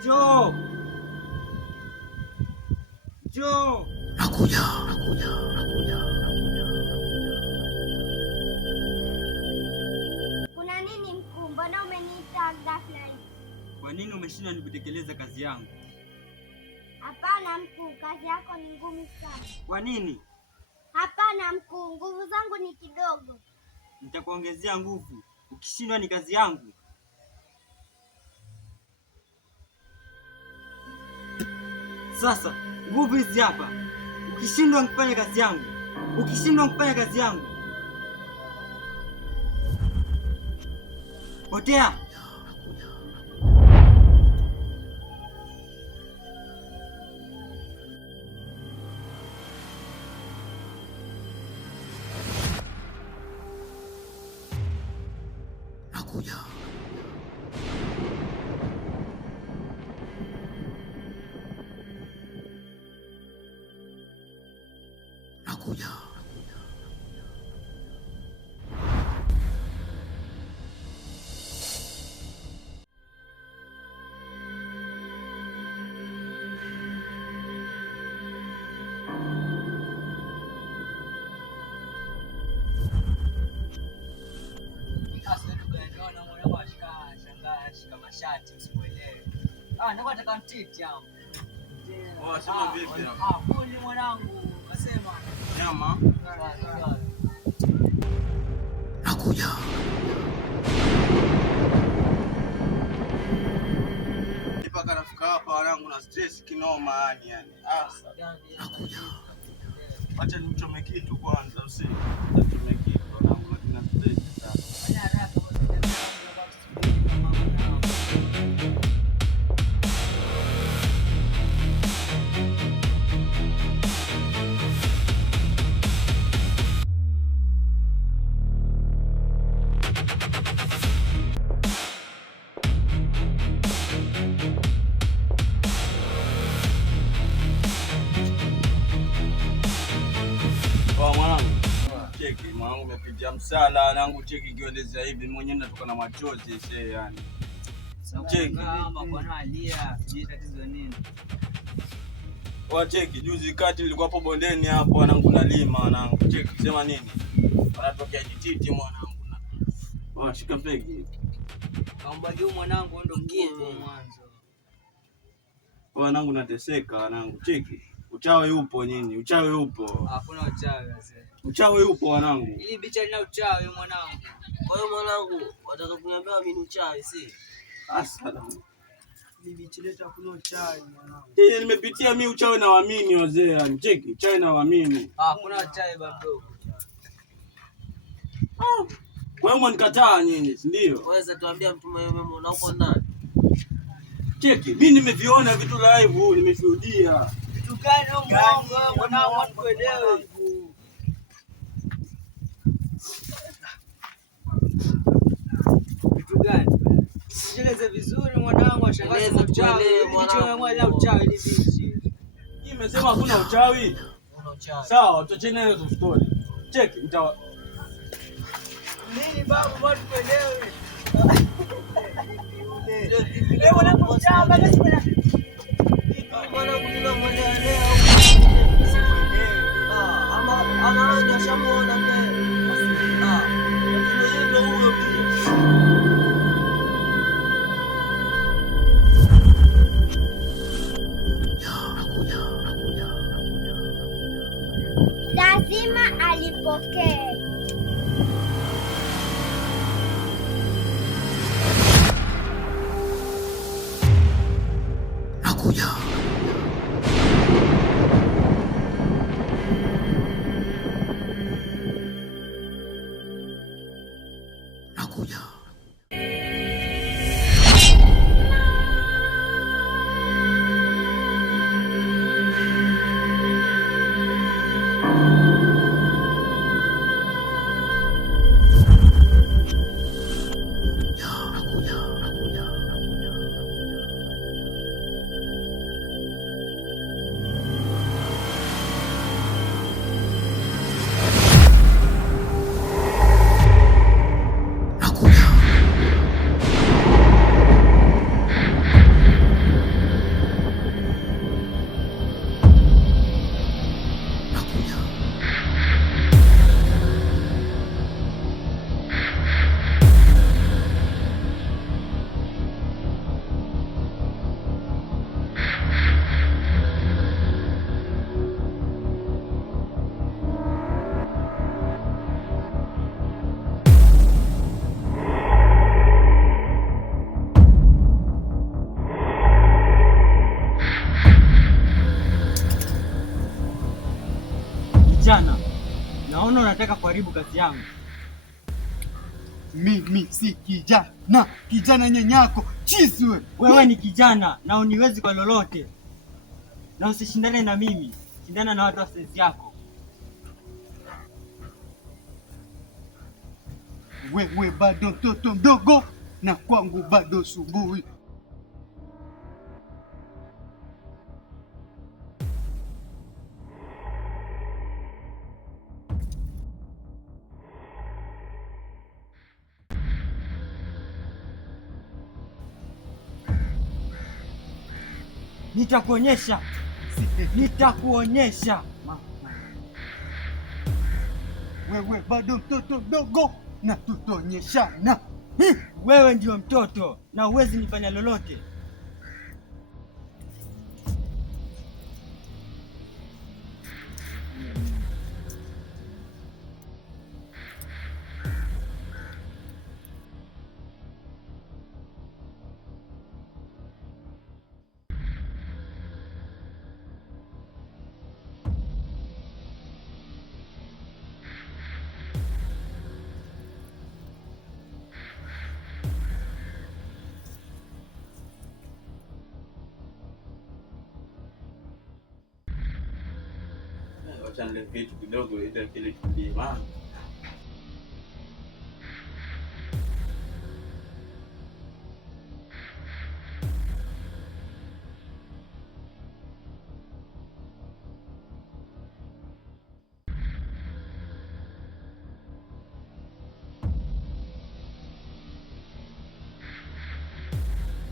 Njoo. Njoo. Nakuja. Kuna nini mkuu? Mbona umeniita ghafla hivi? Kwa nini umeshindwa nikutekeleza kazi yangu? Hapana mkuu, kazi yako ni ngumu sana. Kwa nini? Hapana mkuu, nguvu zangu ni kidogo. Nitakuongezea nguvu. Ukishindwa ni kazi yangu. Sasa nguvu hizi hapa. Ukishindwa kufanya kazi yangu. Potea. Nakuja. Sema vipi? Fundi mwanangu, kasema. Nyama. Nakuja. Mpaka nafika hapa wanangu na stress kinoma yani. Nakuja. Acha nimchome kitu kwanza Nimchome kitu wanangu na stress sana. Mwanangu umepitia msala nangu cheki kiondeza hivi mwenyewe natoka na machozi yani. Cheki Kama bwana alia, sijui tatizo nini. Cheki juzi kati nilikuwa hapo bondeni hapo wanangu nalima wanangu. Cheki sema nini? Wanatokea jititi mwanangu. Shika pegi. Kaomba juu mwanangu ndo nguvu mwanzo. Wanangu nateseka wanangu. Cheki. Uchawi upo nyinyi, uchawi upo. Hakuna uchawi wazee. Uchawi upo wanangu. Ili bicha lina uchawi mwanangu. Kwa hiyo mwanangu, wataka kuniambia mimi ni uchawi si? Asalamu. Ili bicha leta kuna uchawi mwanangu. Nimepitia mimi uchawi na waamini wazee yani. Cheki, uchawi na waamini. Hakuna uchawi bado. Kwa hiyo mnikataa nyinyi, si ndio? Waweza tuambia mtu mwenyewe unaopo nani? Cheki, mimi nimeviona vitu live, nimeshuhudia. Vitu gani mwanangu? Mwanangu atuelewe. Vitu gani? Sijeleze vizuri mwanangu, ashangaza uchawi. Mwanangu uchawi ni bichi. Hii imesema hakuna uchawi. Kuna uchawi. Sawa, tuachane hizo story. Cheki, Nini babu watu kuelewe? Leo mwanangu uchawi bado sina. Mwanangu ndio mwenyewe leo. Ama wewe ndio shamuona mbele. Lakini ndio huyo pia. Lazima alipokee. Nakuja. naona unataka kuharibu kazi yangu. Mimi si kijana, kijana nyanyako chizi wewe. Wewe ni kijana na uniwezi kwa lolote, na usishindane na mimi, shindana na watu wa saizi yako. Wewe bado mtoto mdogo na kwangu bado subuhi. Nitakuonyesha, nitakuonyesha. Wewe bado mtoto mdogo na tutaonyeshana. Wewe ndio mtoto na huwezi nifanya lolote. Wacha nile vitu kidogo ile kile kilima.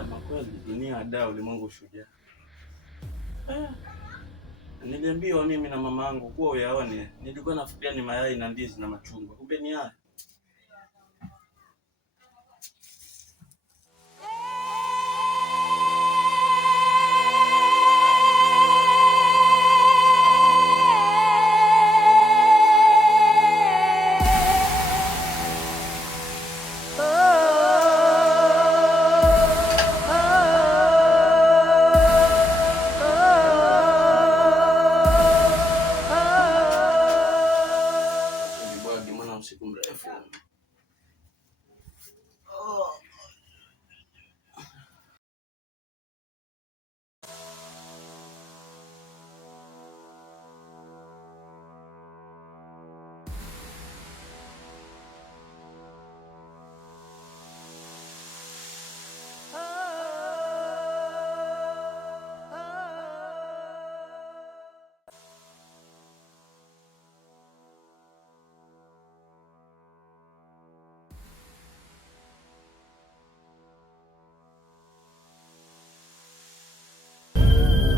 Ama kweli dunia da ulimwengu shujaa. Niliambiwa mimi na mama yangu kuwa uyaone, nilikuwa nafikiria ni mayai na ndizi na machungwa. Kumbe ni haya. Siku mrefu.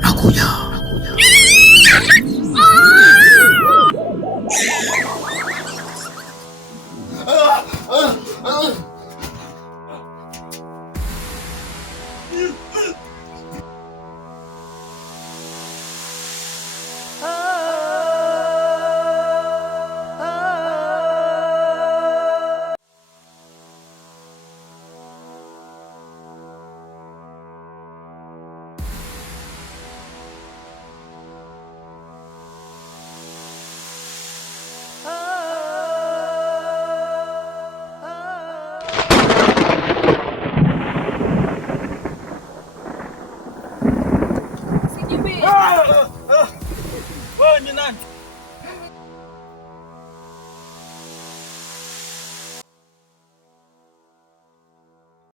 Nakuja. Nakuja.